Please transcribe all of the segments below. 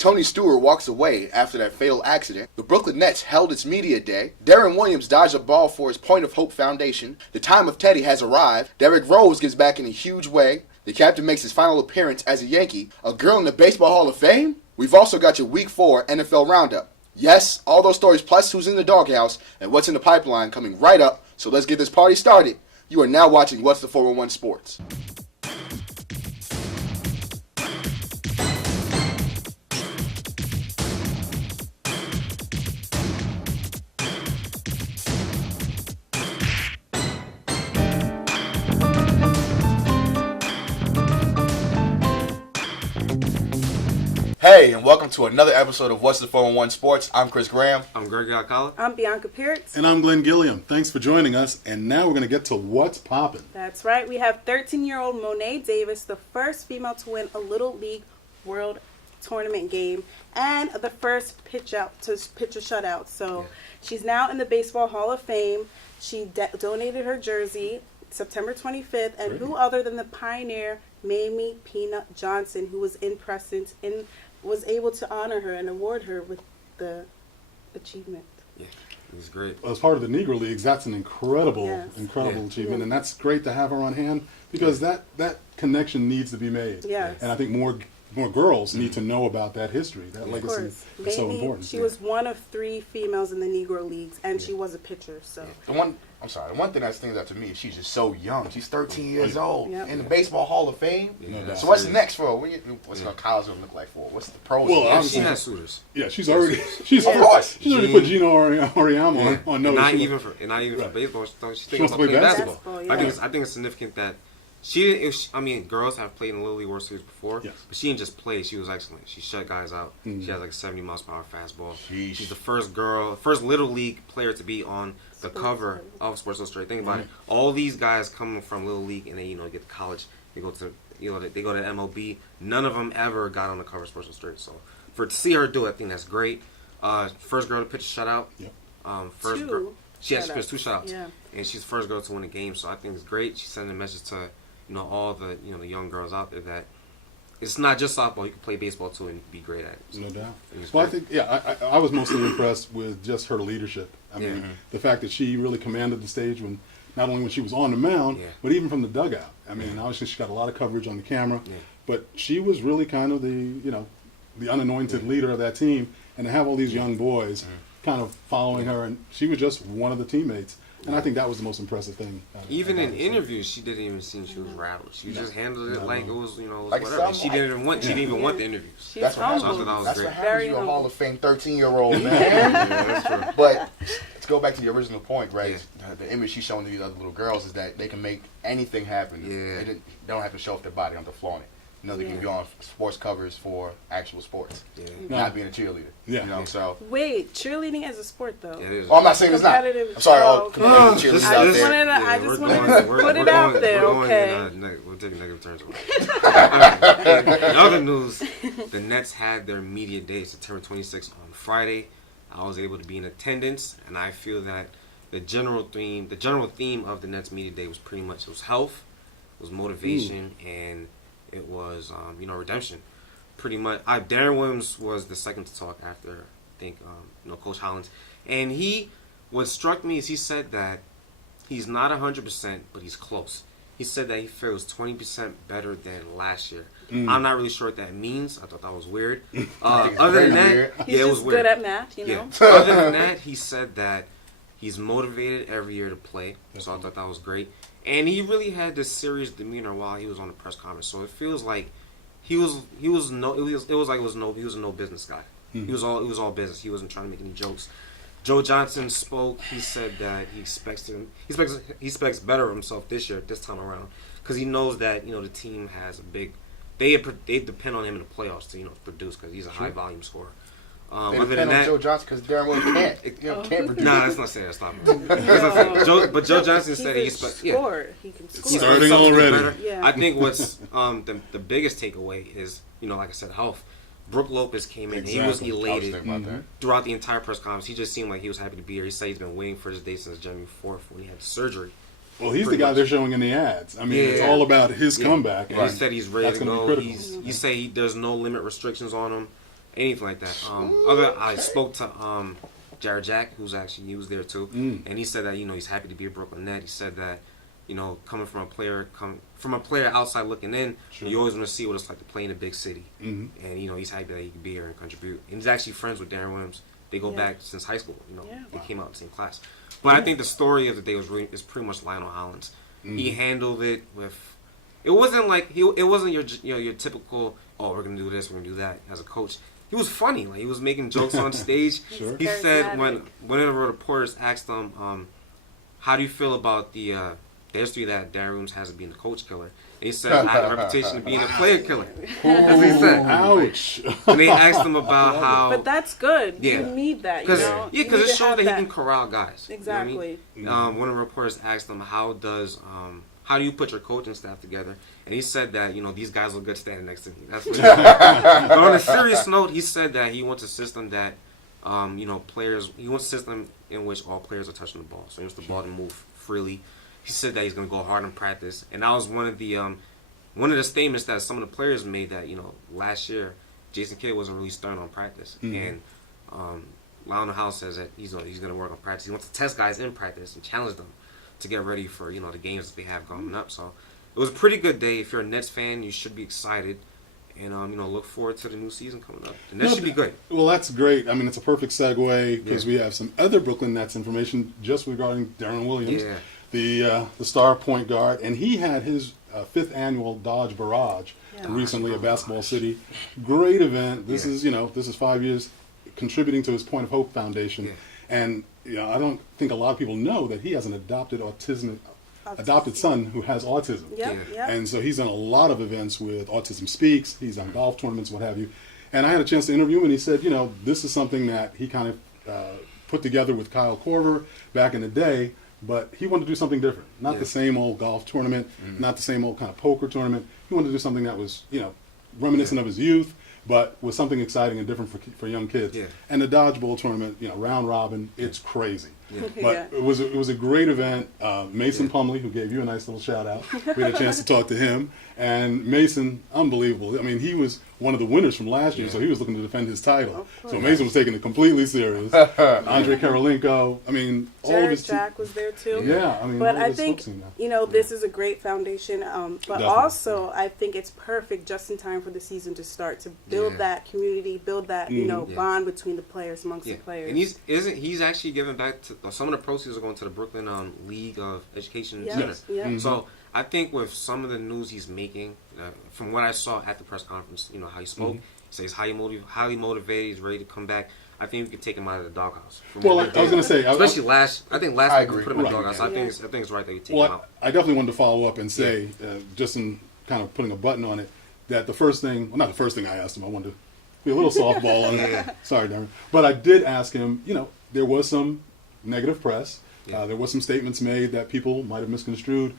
Tony Stewart walks away after that fatal accident. The Brooklyn Nets held its media day. Deron Williams dodged a ball for his Point of Hope Foundation. The time of Teddy has arrived. Derrick Rose gives back in a huge way. The captain makes his final appearance as a Yankee. A girl in the Baseball Hall of Fame? We've also got your Week 4 NFL Roundup. Yes, all those stories plus who's in the doghouse and what's in the pipeline coming right up. So let's get this party started. You are now watching What's the 411 Sports. Hey, and welcome to another episode of What's the 411 Sports. I'm Chris Graham. I'm Gregory Alcala. I'm Bianca Peart. And I'm Gilliam. Thanks for joining us. And now we're going to get to what's popping. That's right. We have 13-year-old Monet Davis, the first female to win a Little League World Tournament game and the first pitch a shutout. So she's now in the Baseball Hall of Fame. She donated her jersey September 25th. And who other than the pioneer Mamie Peanut Johnson, who was in presence and was able to honor her and award her with the achievement. Yeah, it was great. As part of the Negro Leagues, that's an incredible achievement, and that's great to have her on hand because that connection needs to be made. Yes. And I think more girls need to know about that history. That legacy is so important. She was one of 3 females in the Negro Leagues, and she was a pitcher. So The one thing that stands out to me is she's just so young. She's 13 years old in the Baseball Hall of Fame. Yeah. So what's next for her? What's her college going to look like for her? What's the pros? Well, she has suitors. Yeah, she's already put Geno Auriemma on notice. Not even for baseball. She's thinking about playing basketball. Yeah. I think it's significant that girls have played in Little League World Series before, but she didn't just play. She was excellent. She shut guys out. She has like a 70 miles per hour fastball. She's the first Little League player to be on the cover of Sports Illustrated. Think about it. All these guys coming from Little League and they get to college. They go to they go to MLB. None of them ever got on the cover of Sports Illustrated. So to see her do it, I think that's great. First girl to pitch a shutout. First girl. She has 2 shutouts. Yeah. And she's the first girl to win a game. So I think it's great. She's sending a message to all the the young girls out there that it's not just softball. You can play baseball too and be great at it. So no doubt. Well, I think I was mostly impressed with just her leadership. I mean, the fact that she really commanded the stage not only when she was on the mound, but even from the dugout. I mean, obviously she got a lot of coverage on the camera, but she was really kind of the unanointed leader of that team, and to have all these young boys kind of following her, and she was just one of the teammates. And I think that was the most impressive thing. Even in interviews, she didn't even seem she was rattled. She just handled it like it was, like whatever. She didn't even want the interviews. That's what happens. That's what happens. You're a Hall of Fame 13-year-old man. That's true. But let's go back to the original point, right? Yeah. The image she's showing to these other little girls is that they can make anything happen. Yeah. They don't have to show off their body. They don't have to flaunt it. They can be on sports covers for actual sports. Not being a cheerleader. Yeah. So wait, cheerleading is a sport though. Well, I'm not saying it's not. I'm sorry, cheerleaders out there. I just wanted to put it out there, okay? We're taking negative turns. In other news, the Nets had their media day September 26th on Friday. I was able to be in attendance, and I feel that the general theme of the Nets media day was pretty much health, it was motivation, and it was, redemption. Pretty much. Deron Williams was the second to talk after, I think, Coach Hollins. And what struck me is he said that he's not 100%, but he's close. He said that he feels 20% better than last year. I'm not really sure what that means. I thought that was weird. Other than that, it was weird. Good at math, Yeah. Other than that, he said that he's motivated every year to play. So I thought that was great. And he really had this serious demeanor while he was on the press conference. So it feels like he was a no business guy. He was all business. He wasn't trying to make any jokes. Joe Johnson spoke. He said that he expects better of himself this time around, because he knows that the team has a big. They depend on him in the playoffs to produce, because he's a high volume scorer. They depend on Joe Johnson because Deron Williams can't produce. No, let's not say that. Stop it. But Joe Johnson said he expects. He can score. Starting already. Yeah. I think what's the biggest takeaway is like I said, health. Brooke Lopez came in. Exactly. He was elated that. throughout the entire press conference. He just seemed like he was happy to be here. He said he's been waiting for this day since January 4th when he had surgery. Well, he's the guy they're showing in the ads. I mean, it's all about his comeback. He said he's ready to go. He Say there's no limit restrictions on him. anything like that. I spoke to Jared Jack, he was there too, and he said that he's happy to be a Brooklyn Net. He said that coming from a player outside looking in, you always want to see what it's like to play in a big city, and he's happy that he can be here and contribute. And he's actually friends with Deron Williams. They go back since high school. They came out in the same class. But I think the story of the day is pretty much Lionel Hollins. He handled it with. It wasn't like it wasn't your typical, oh, we're gonna do this, we're gonna do that as a coach. He was funny, like he was making jokes on stage. Sure. He said when one of the reporters asked him, how do you feel about the history that Deron Williams has of being a coach killer? And he said, I have a reputation of being a player killer. That's what he said. Ouch. And they asked him about how. But that's good. Yeah. You need that. Because it shows that he can corral guys. Exactly. You know what I mean? One of the reporters asked him, how do you put your coaching staff together? And he said that, these guys look good standing next to me. That's what he said. But on a serious note, he said that he wants a system that, players, he wants a system in which all players are touching the ball. So he wants the ball to move freely. He said that he's going to go hard in practice. And that was one of the statements that some of the players made that, last year, Jason Kidd wasn't really stern on practice. And Lionel House says that he's going to work on practice. He wants to test guys in practice and challenge them to get ready for, the games that they have coming up. So it was a pretty good day. If you're a Nets fan, you should be excited. And, look forward to the new season coming up. The Nets should be good. Well, that's great. I mean, it's a perfect segue because we have some other Brooklyn Nets information just regarding Deron Williams, the star point guard. And he had his 5th annual Dodge Barrage recently at Basketball City. Great event. This is 5 years contributing to his Point of Hope Foundation. Yeah. And I don't think a lot of people know that he has an adopted son who has autism. Yep. And so he's done a lot of events with Autism Speaks. He's done golf tournaments, what have you. And I had a chance to interview him, and he said, this is something that he kind of put together with Kyle Korver back in the day, but he wanted to do something different. Not the same old golf tournament, not the same old kind of poker tournament. He wanted to do something that was, reminiscent of his youth, but was something exciting and different for young kids. Yeah. And the dodgeball tournament, round robin, it's crazy. Yeah. But it was a great event. Mason Plumley, who gave you a nice little shout out, we had a chance to talk to him. And Mason, unbelievable. I mean, he was one of the winners from last year, so he was looking to defend his title. So Mason was taking it completely serious. Andre Karolinko, I mean, all of his Jack was there too. Yeah, I mean, but I think this is a great foundation. But Definitely. Also, I think it's perfect just in time for the season to start to build that community, build that bond between the players amongst the players. And he's actually giving back to some of the proceeds are going to the Brooklyn League of Education Center. So I think with some of the news he's making, from what I saw at the press conference, how he spoke, he says highly motivated, he's ready to come back. I think we could take him out of the doghouse. Well, I was going to say, especially last week we put him in the doghouse. Yeah. I think it's right that we take him out. I definitely wanted to follow up and say, just in kind of putting a button on it, that the first thing, well, not the first thing I asked him, I wanted to be a little softball on it. Sorry, Darren. But I did ask him, there was some negative press. There was some statements made that people might have misconstrued.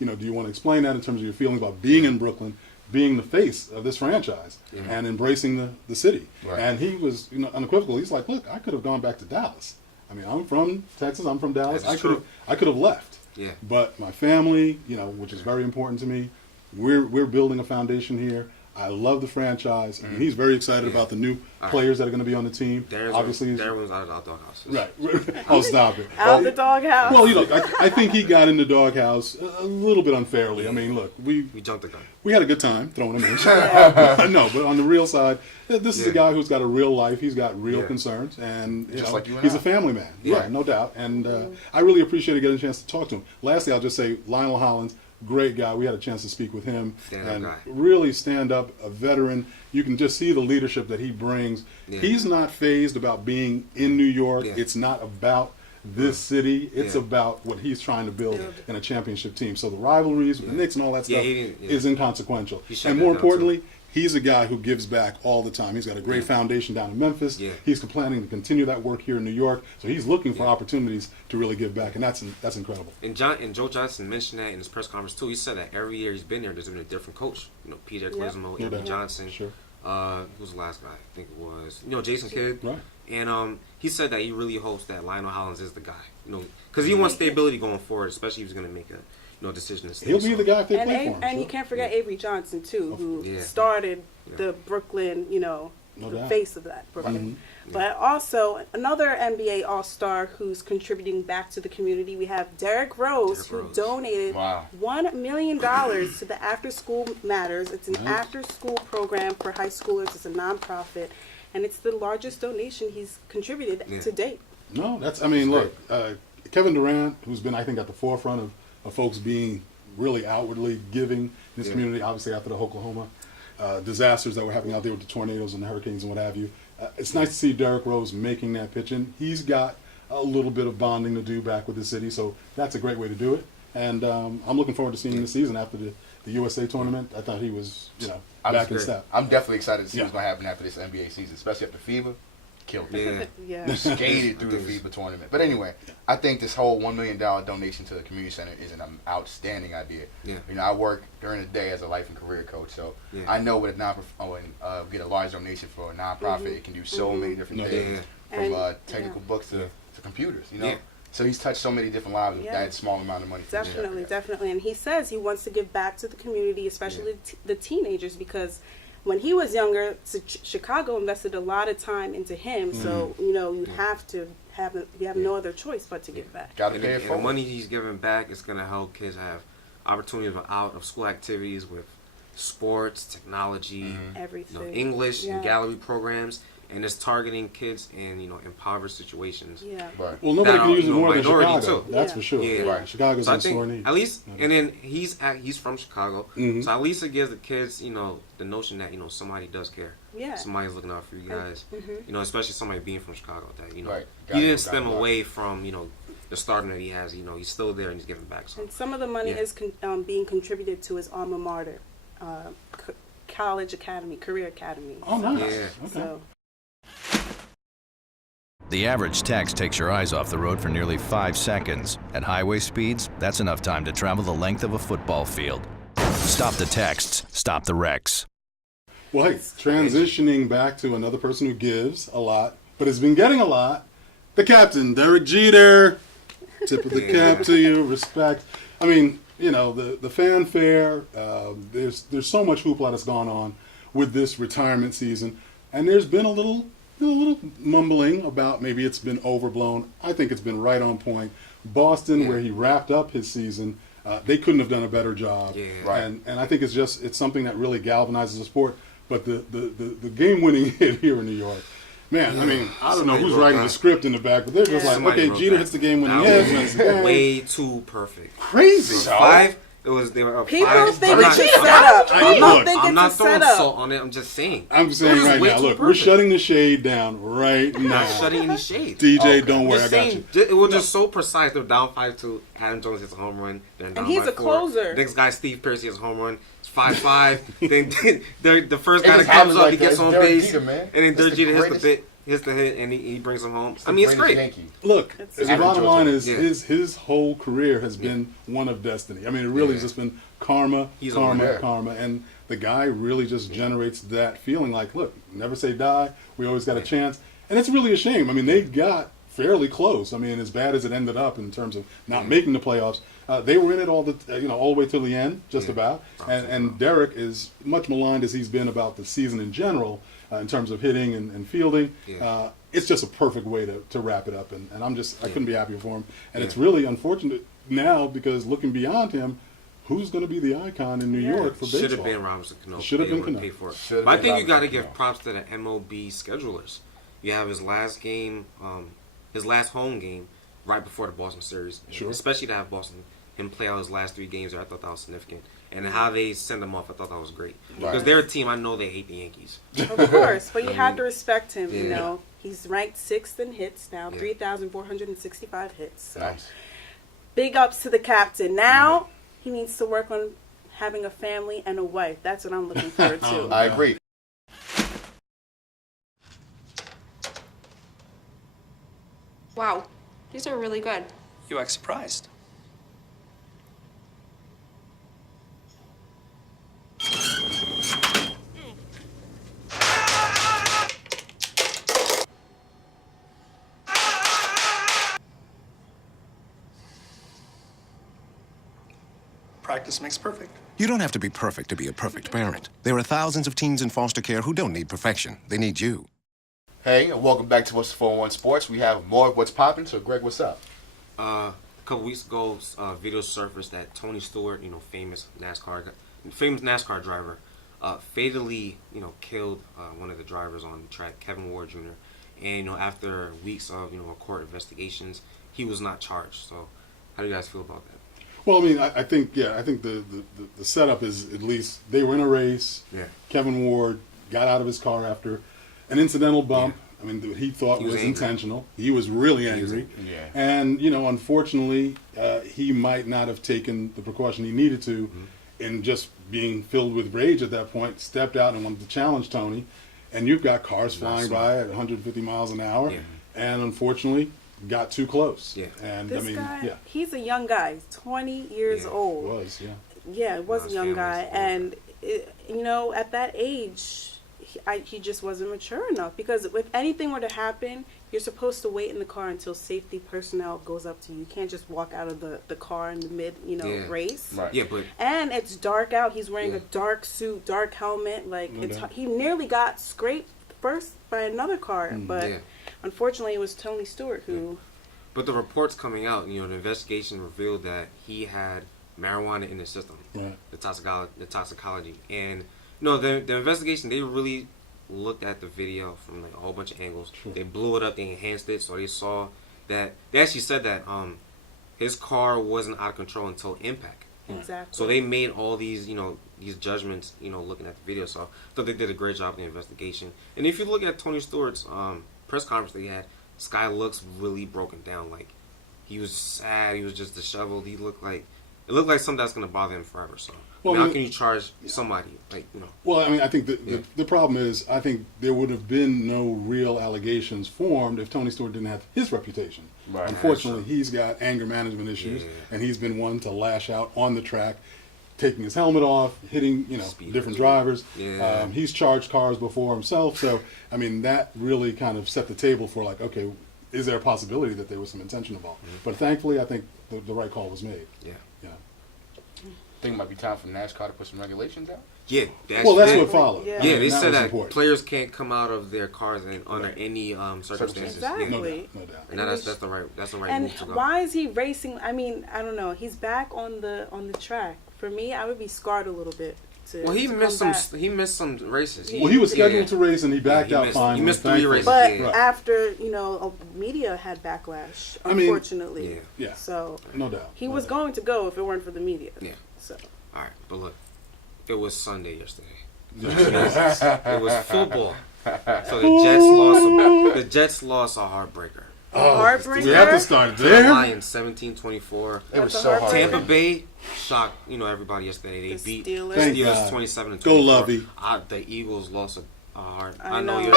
Do you want to explain that in terms of your feeling about being in Brooklyn, being the face of this franchise, and embracing the city? Right. And he was unequivocal. He's like, look, I could have gone back to Dallas. I mean, I'm from Texas. I'm from Dallas. I could have left. Yeah. But my family, which is very important to me, we're building a foundation here. I love the franchise. I mean, he's very excited about the new players that are going to be on the team. Obviously, Darren was out of the doghouse. Right. Oh, stop it. Out of the doghouse. Well, I think he got in the doghouse a little bit unfairly. I mean, look, we jumped the gun. We had a good time throwing him in. No, but on the real side, this is a guy who's got a real life. He's got real concerns, and like you and he's I. a family man. Yeah, no doubt. And I really appreciated getting a chance to talk to him. Lastly, I'll just say Lionel Hollins. Great guy. We had a chance to speak with him. Really stand up, a veteran. You can just see the leadership that he brings. Yeah. He's not fazed about being in New York. Yeah. It's not about this city. It's about what he's trying to build in a championship team. So the rivalries with the Knicks and all that stuff is inconsequential. And more importantly, he's a guy who gives back all the time. He's got a great foundation down in Memphis. Yeah. He's planning to continue that work here in New York. So he's looking for opportunities to really give back, and that's incredible. And Joe Johnson mentioned that in his press conference too. He said that every year he's been there, there's been a different coach. Peter Klizmo, Avery Johnson. Sure. Who was the last guy? I think it was Jason Kidd. Right. And he said that he really hopes that Lionel Hollins is the guy. Because he wants stability going forward, especially if he's going to make a decision to stay. He'll be the guy if they play for him. And you can't forget Avery Johnson too, who started the Brooklyn, the face of that program. But also another NBA All-Star who's contributing back to the community. We have Derrick Rose, who donated $1 million to the After School Matters. It's an after-school program for high schoolers. It's a nonprofit, and it's the largest donation he's contributed to date. No, look, Kevin Durant, who's been, I think, at the forefront of folks being really outwardly giving in this community, obviously after the Oklahoma disasters that were happening out there with the tornadoes and the hurricanes and what have you. It's nice to see Derrick Rose making that pitch in. He's got a little bit of bonding to do back with the city, so that's a great way to do it. And I'm looking forward to seeing him this season after the USA tournament. I thought he was, back in step. I'm definitely excited to see what's going to happen after this NBA season, especially after FIBA. Killed it. Skated through the FIBA tournament. But anyway, I think this whole $1 million donation to the community center is an outstanding idea. I work during the day as a life and career coach, so I know with a get a large donation for a nonprofit, it can do so many different things, from technical books to computers. So he's touched so many different lives with that small amount of money. Definitely. And he says he wants to give back to the community, especially the teenagers, because when he was younger, Chicago invested a lot of time into him. So you have to have no other choice but to give back. Got to pay it forward. The money he's giving back is going to help kids have opportunities of out of school activities with sports, technology, everything, English, and gallery programs. And it's targeting kids in impoverished situations. Well, nobody can use it more than Chicago. Too. That's for sure. Chicago's in sore need. At least, and then he's from Chicago, so at least it gives the kids, the notion that somebody does care. Somebody's looking out for you guys. Especially somebody being from Chicago. That he didn't stem away from the stardom that he has. He's still there and he's giving back. So. And some of the money is being contributed to his alma mater, college academy, career academy. Oh, nice. Okay. So. The average text takes your eyes off the road for nearly 5 seconds. At highway speeds, that's enough time to travel the length of a football field. Stop the texts, stop the wrecks. Well, hey, transitioning back to another person who gives a lot, but has been getting a lot, the captain, Derek Jeter. Tip of the cap to you, respect. I mean, the fanfare, there's so much hoopla that's gone on with this retirement season, and there's been a little mumbling about maybe it's been overblown. I think it's been right on point. Boston, where he wrapped up his season, they couldn't have done a better job. And I think it's something that really galvanizes the sport. But the game-winning hit here in New York, man, I don't know who's writing the script in the back, but they're just like, okay, Jeter hits the game-winning hit. Way too perfect. Crazy. So they were People five. think it's a setup. I'm not throwing salt on it. I'm just saying. I'm saying right now, look, we're shutting the shade down right now. Not shutting any shade. DJ, don't worry, I got you. It was just so precise. They're down 5-2. Adam Jones hits a home run. They're down and he's by a 4. closer. Next guy, Steve Peart, hits a home run. It's 5-5. Then the first guy that comes up, he gets on base, and then Derek Jeter hits the hit, and he brings him home. It's great. Look, the bottom line is his whole career has been one of destiny. It really has just been karma, and the guy really just generates that feeling like, look, never say die. We always got a chance, and it's really a shame. They got fairly close. As bad as it ended up in terms of not making the playoffs, they were in it all the way till the end, just about. And Derek is much maligned as he's been about the season in general. In terms of hitting and fielding, it's just a perfect way to wrap it up, and I couldn't be happier for him. And it's really unfortunate now because looking beyond him, who's going to be the icon in New York for baseball? Should have been Robinson Cano. Should have been Cano. Pay for it. But I think you got to give props to the MLB schedulers. You have his last game, his last home game, right before the Boston series. Sure. Especially to have him play out his last 3 games there, I thought that was significant. And how they send him off, I thought that was great. Because they're a team, I know they hate the Yankees. Of course, but you had to respect him, He's ranked 6th in hits now, 3,465 hits. So. Nice. Big ups to the captain. Now, he needs to work on having a family and a wife. That's what I'm looking forward to. I agree. Wow, these are really good. You act surprised. practice makes perfect. You don't have to be perfect to be a perfect parent. There are thousands of teens in foster care who don't need perfection. They need you. Hey, and welcome back to What's 401 Sports. We have more of What's Poppin'. So, Greg, what's up? A couple weeks ago, video surfaced that Tony Stewart, famous NASCAR driver, fatally, killed one of the drivers on the track, Kevin Ward Jr. And after weeks of court investigations, he was not charged. So, how do you guys feel about that? Well, I mean, I think the setup is, at least they were in a race. Yeah. Kevin Ward got out of his car after an incidental bump. Yeah. I mean, that he thought was intentional. He was really angry. And, unfortunately, he might not have taken the precaution he needed to, and just being filled with rage at that point, stepped out and wanted to challenge Tony. And you've got cars flying by at 150 miles an hour. Yeah. And unfortunately, got too close. Yeah. And this guy, he's a young guy, 20 years old. Was, Yeah, it was a young guy. And, at that age, he just wasn't mature enough. Because if anything were to happen, you're supposed to wait in the car until safety personnel goes up to you. You can't just walk out of the car in the mid, race. Right. Yeah, and it's dark out. He's wearing a dark suit, dark helmet. He nearly got scraped first by another car, but unfortunately it was Tony Stewart who. But the reports coming out, the investigation revealed that he had marijuana in his system, the toxicology, and the investigation, they really looked at the video from a whole bunch of angles. Sure. They blew it up, they enhanced it, so they saw that they actually said that his car wasn't out of control until impact. Exactly. So they made all these these judgments looking at the video. So I thought they did a great job in the investigation. And if you look at Tony Stewart's press conference that he had, this guy looks really broken down. Like, he was sad, he was just disheveled. It looked like something that's going to bother him forever. So how can you charge somebody Well, I mean, I think the problem is, I think there would have been no real allegations formed if Tony Stewart didn't have his reputation. Right. Unfortunately, he's got anger management issues, and he's been one to lash out on the track, taking his helmet off, hitting different drivers. Yeah. He's charged cars before himself, so I mean that really kind of set the table for okay, is there a possibility that there was some intention involved? But thankfully, I think the right call was made. Yeah. I think it might be time for NASCAR to put some regulations out. Yeah, that's what followed. Yeah, they said that players can't come out of their cars under any circumstances. Exactly. No doubt. And that's the right and move to go. Why is he racing? I mean, I don't know. He's back on the track. For me, I would be scarred a little bit. He missed some races. He was scheduled to race and he backed out fine. He missed 3 races. But after media had backlash, unfortunately. Yeah. So no doubt. He was going to go if it weren't for the media. Yeah. So. All right, but look, it was Sunday yesterday. It was football. So the Jets lost a heartbreaker. Heartbreaker. We have to start there. The Lions 17-24. It was so hard. Tampa Bay shocked everybody yesterday. They beat the Steelers 27-24. Go Lovey. The Eagles lost a heart. I know you're.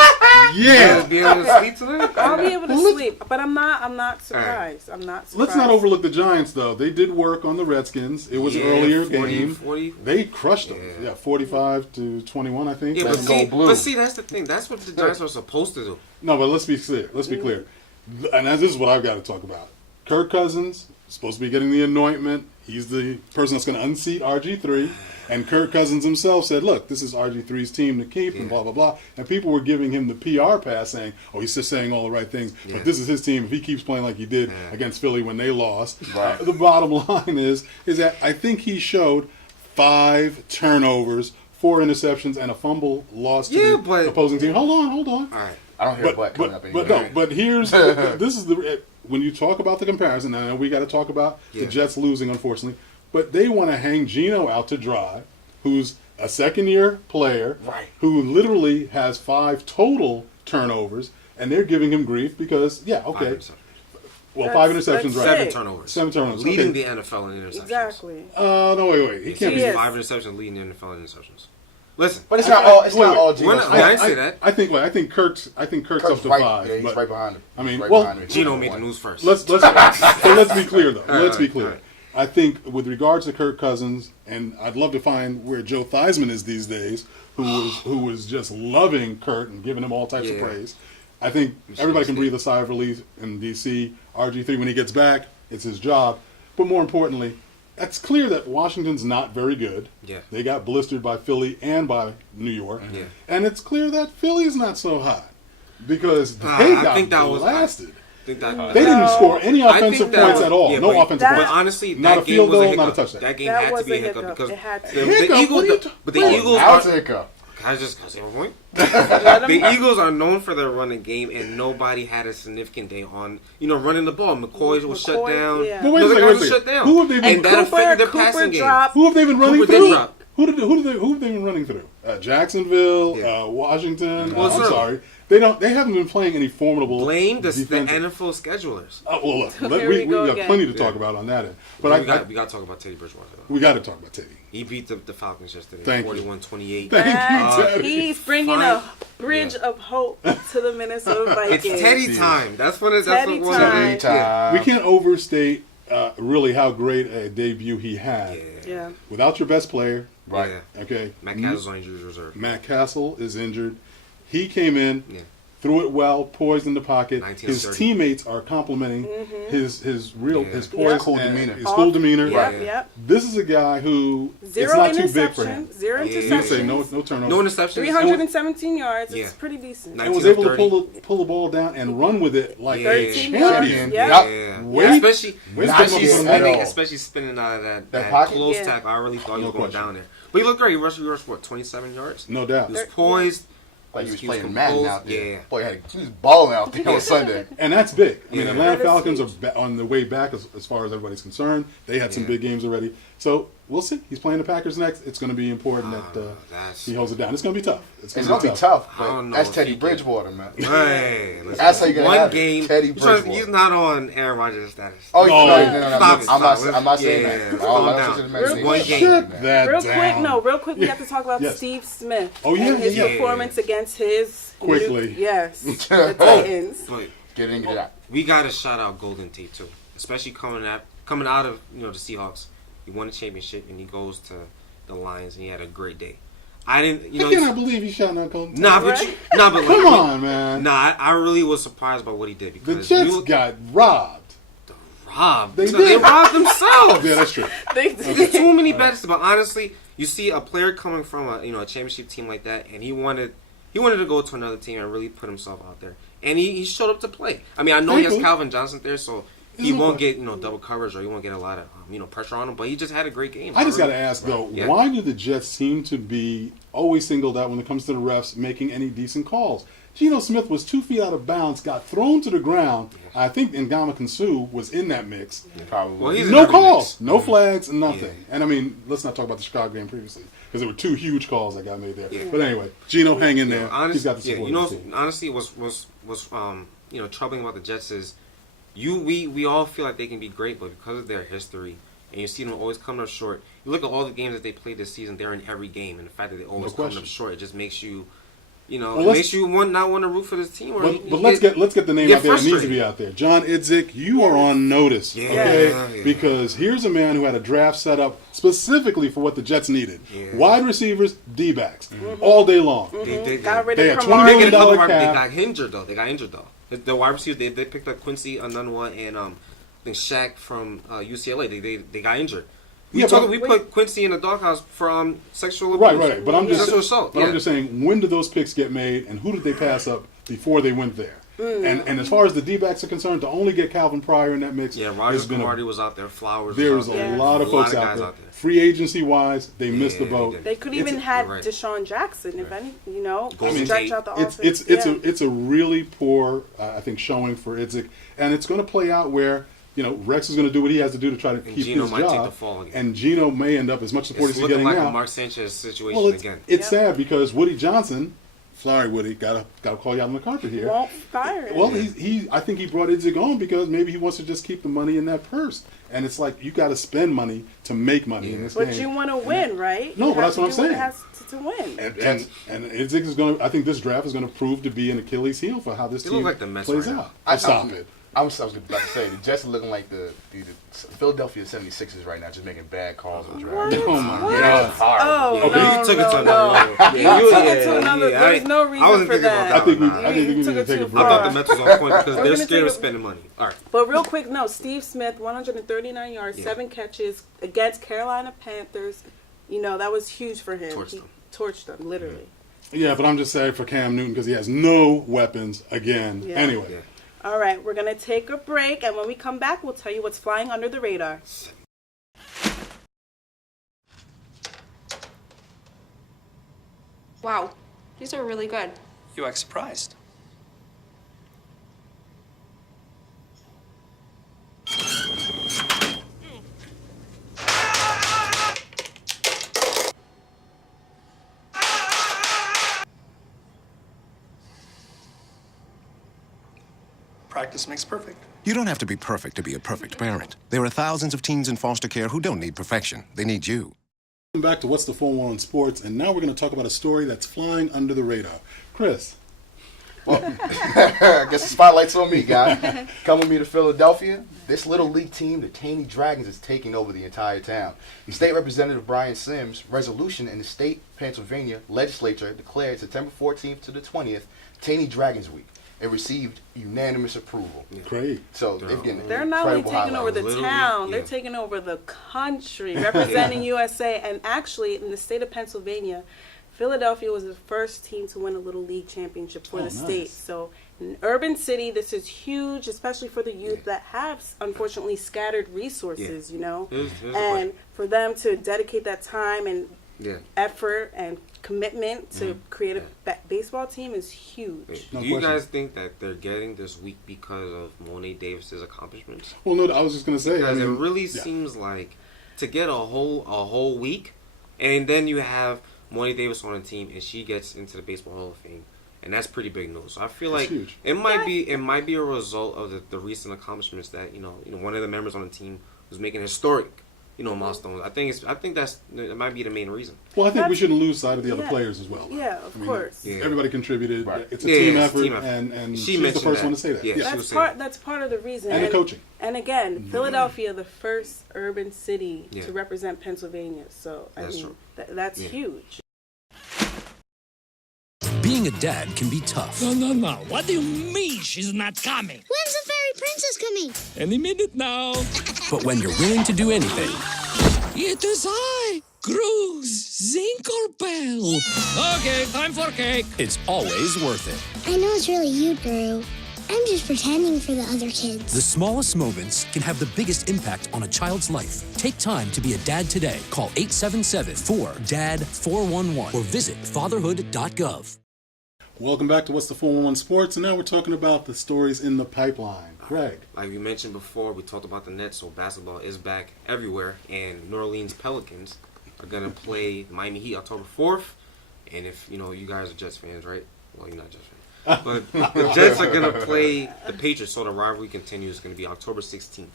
Yeah. Be able to sleep tonight. I'll be able to sleep, but I'm not surprised. I'm not surprised. Let's not overlook the Giants, though. They did work on the Redskins. It was an earlier game. 40. They crushed them. Yeah, 45-21, I think. Yeah, but see, that's the thing. That's what the Giants are supposed to do. No, but let's be clear. And this is what I've got to talk about. Kirk Cousins supposed to be getting the anointment. He's the person that's going to unseat RG3. And Kirk Cousins himself said, look, this is RG3's team to keep and blah, blah, blah. And people were giving him the PR pass saying, he's just saying all the right things. Yeah. But this is his team. If he keeps playing like he did against Philly when they lost. Right. The bottom line is that I think he showed 5 turnovers, 4 interceptions, and a fumble lost to the opposing team. Hold on. All right. I don't hear but coming up anymore. But here's this is when you talk about the comparison. Now we got to talk about the Jets losing, unfortunately. But they want to hang Geno out to dry, who's a second-year player, who literally has 5 total turnovers, and they're giving him grief because 5 interceptions, right? 7 turnovers, leading the NFL in interceptions. Exactly. No, wait. He can't be 5 interceptions, leading the NFL in interceptions. Listen, but it's not all Geno's. I say that. I think Kirk's up to 5. Yeah, he's right behind him. I mean, Geno made the news first. Let's be clear though. Let's be clear. I think with regards to Kirk Cousins, and I'd love to find where Joe Theismann is these days, who was just loving Kirk and giving him all types of praise. I think everybody can breathe a sigh of relief in DC. RG3, when he gets back, it's his job. But more importantly, it's clear that Washington's not very good. Yeah. They got blistered by Philly and by New York. Yeah. And it's clear that Philly's not so hot because they got blasted. They didn't score any offensive points at all. No offensive points. But honestly, not a that field game was a goal, hiccup. not a touchdown. That game had to be a hiccup because the Eagles are a hiccup. I just say one point. The Eagles are known for their running game, and nobody had a significant day on running the ball. McCoy was shut down. Yeah. But wait a second. Shut down. Who have they been? And that affected their passing game. Who have they been running Cooper through? did drop. Who have they been running through? Jacksonville, Washington. Well, I'm sorry. They haven't been playing any formidable. Blame the defensive. NFL schedulers. Well, look, we got plenty to talk about on that end. But we got to talk about Teddy Bridgewater. We got to talk about Teddy. He beat the Falcons yesterday, 41-28. 41-28. Thank you, Teddy. He's bringing a bridge of hope to the Minnesota Vikings. It's Teddy time. That's what it's. Teddy time. time. We can't overstate really how great a debut he had. Yeah. Without your best player. Right. Yeah. Okay. Matt Castle's on injured reserve. Matt Castle is injured. He came in. Yeah. Threw it well, poised in the pocket. His teammates are complimenting his poise cool and demeanor. his cool demeanor. Yep. This is a guy who Zero it's not too big for him. Zero interceptions. You say no turnovers. No interceptions. 317 yards. It's pretty decent. And was able to pull the ball down and run with it like a champion. Especially spinning out of that close tackle. I really thought he was going down there. But he looked great. He rushed 27 yards? No doubt. He was poised. Like he was playing Madden out there. Yeah. Boy, he was balling out there on Sunday. And that's big. I mean, Atlanta Falcons are on the way back as far as everybody's concerned. They had some big games already. So we'll see. He's playing the Packers next. It's going to be important that he holds it down. It's going to be tough. It's going to be tough, but that's Teddy Bridgewater, man. Hey, that's how you're going to have game. Teddy Bridgewater. He's not on Aaron Rodgers' status. Oh, no. I'm not saying that. Real quick, we have to talk about Steve Smith. Oh, yeah. And his performance against his... Quickly. The Titans. But get in, get out. We got to shout out Golden Tate, too. Especially coming out of the Seahawks. He won a championship, and he goes to the Lions, and he had a great day. I cannot believe he shot out Golden Tate. But come on, man. I really was surprised by what he did because the Jets got robbed. They robbed themselves. Yeah, that's true. There's too many bets, but honestly, you see a player coming from a championship team like that, and he wanted to go to another team and really put himself out there, and he showed up to play. I mean, I know he has Calvin Johnson there, so he won't get double coverage or he won't get a lot of pressure on him. But he just had a great game. I just got to ask though, why do the Jets seem to be always singled out when it comes to the refs making any decent calls? Geno Smith was 2 feet out of bounds, got thrown to the ground. I think Ndamukong Suh was in that mix. Probably. Well, no calls, no flags, nothing. Yeah. And I mean, let's not talk about the Chicago game previously because there were 2 huge calls that got made there. Yeah. But anyway, Geno, hang in there. He's got the support. Of the team. Honestly, was troubling about the Jets is we all feel like they can be great, but because of their history and you see them always coming up short. You look at all the games that they played this season; they're in every game, and the fact that they always coming up short, it just makes you. It makes you not want to root for this team. But let's get the name out there. It needs to be out there. John Idzik, you are on notice, okay? Yeah. Because here's a man who had a draft set up specifically for what the Jets needed: wide receivers, D-backs, all day long. They got rid of Kamara. $20 million cap. They got injured though. The wide receivers they picked up Quincy Anunua and I think Shaq from UCLA. They got injured. We put Quincy in the doghouse for sexual abuse. Right. But I'm just assault. I'm just saying, when did those picks get made, and who did they pass up before they went there? And as far as the D-backs are concerned, to only get Calvin Pryor in that mix, Rogers Marty was out there. Flowers. There's a lot of folks out there. Free agency wise, they missed the boat. They could even had Deshaun Jackson, if any, stretch out the offense. It's a really poor, I think, showing for Idzik, and it's going to play out where. Rex is going to do what he has to do to try to keep Geno his might job. take the fall again. And Geno may end up as much support as he's getting like now. A Mark Sanchez situation again. It's sad because Woody Johnson, sorry Woody, gotta call you out on the carpet here. Won't fire him. Well, I think he brought Idzik on because maybe he wants to just keep the money in that purse. And it's like you got to spend money to make money in this game. But you want to win, right? No, but that's what I'm saying. It has to win. And Idzik is going. I think this draft is going to prove to be an Achilles heel for how this team plays out. Stop it. I was about to say, the Jets are looking like the Philadelphia 76ers right now, just making bad calls on draft. Oh, my Yeah, God. it's hard. Oh, Okay, you took it to another level. You took it to another. There's no I reason wasn't for thinking about that. I think we You need took to it take a too break. I thought the far. Mets was on point because We're they're gonna scared take of a- spending money. All right. But real quick, no. Steve Smith, 139 yards, 7 catches against Carolina Panthers. You know, that was huge for him. Torched He them. torched them, literally. Yeah, but I'm just saying for Cam Newton because he has no weapons again. Yeah. Anyway. Yeah. All right, we're going to take a break, and when we come back, we'll tell you what's flying under the radar. Wow, these are really good. You act surprised. Practice makes perfect. You don't have to be perfect to be a perfect parent. There are thousands of teens in foster care who don't need perfection. They need you. Welcome back to What's the 411 Sports, and now we're going to talk about a story that's flying under the radar. Chris. Well, I guess the spotlight's on me, guy. Come with me to Philadelphia. This little league team, the Taney Dragons, is taking over the entire town. State Representative Brian Sims' resolution in the state Pennsylvania legislature declared September 14th to the 20th Taney Dragons Week. It received unanimous approval. Great. So They're not only taking over the Literally, town, yeah. they're taking over the country, representing USA. And actually, in the state of Pennsylvania, Philadelphia was the first team to win a Little League championship for the state. Nice. So, in an urban city, this is huge, especially for the youth that have, unfortunately, scattered resources, you know. Here's the And for them to dedicate that time and Yeah. effort and commitment to create a baseball team is huge. No Do you question. guys think that they're getting this week because of Monet Davis's accomplishments? Well, no, I was just going to say. Because I mean, it really yeah. seems like to get a whole week, and then you have Monet Davis on a team, and she gets into the Baseball Hall of Fame, and that's pretty big news. So I feel That's like huge. it might be a result of the recent accomplishments that you know one of the members on the team was making historic milestones. I think that might be the main reason. Well, I think we That's- shouldn't lose sight of the other yeah. players as well. Yeah, of course. Yeah. Everybody contributed. Right. It's a Yeah, team it's a effort, team effort. and She she's the mentioned first that. one to say that. Yeah, Yeah. she was That's part of the reason. And the coaching. And again, Philadelphia, the first urban city Yeah. to represent Pennsylvania. So That's I mean, true. that's Yeah. huge. Being a dad can be tough. No. What do you mean she's not coming? When's the fairy princess coming? Any minute now. But when you're willing to do anything, It is I, Cruz Zinkerbell. Okay, time for cake. it's always worth it. I know it's really you, Drew. I'm just pretending for the other kids. The smallest moments can have the biggest impact on a child's life. Take time to be a dad today. Call 877-4DAD-411 or visit fatherhood.gov. Welcome back to What's the 411 Sports, and now we're talking about the stories in the pipeline. Greg. Like we mentioned before, we talked about the Nets, so basketball is back everywhere, and New Orleans Pelicans are gonna play Miami Heat October 4th. And if you guys are Jets fans, right? Well, you're not Jets fans, but the Jets are gonna play the Patriots, so the rivalry continues. It's gonna be October 16th.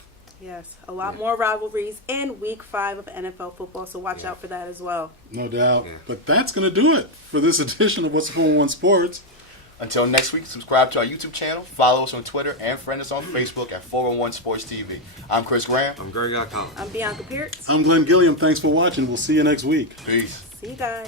Yes, a lot more rivalries in Week 5 of NFL football, so watch out for that as well. No doubt. Yeah. But that's going to do it for this edition of What's the 411 Sports. Until next week, subscribe to our YouTube channel, follow us on Twitter, and friend us on Facebook at 401 Sports TV. I'm Chris Graham. I'm Gregory Alcala. I'm Bianca Peart. I'm Glenn Gilliam. Thanks for watching. We'll see you next week. Peace. See you guys.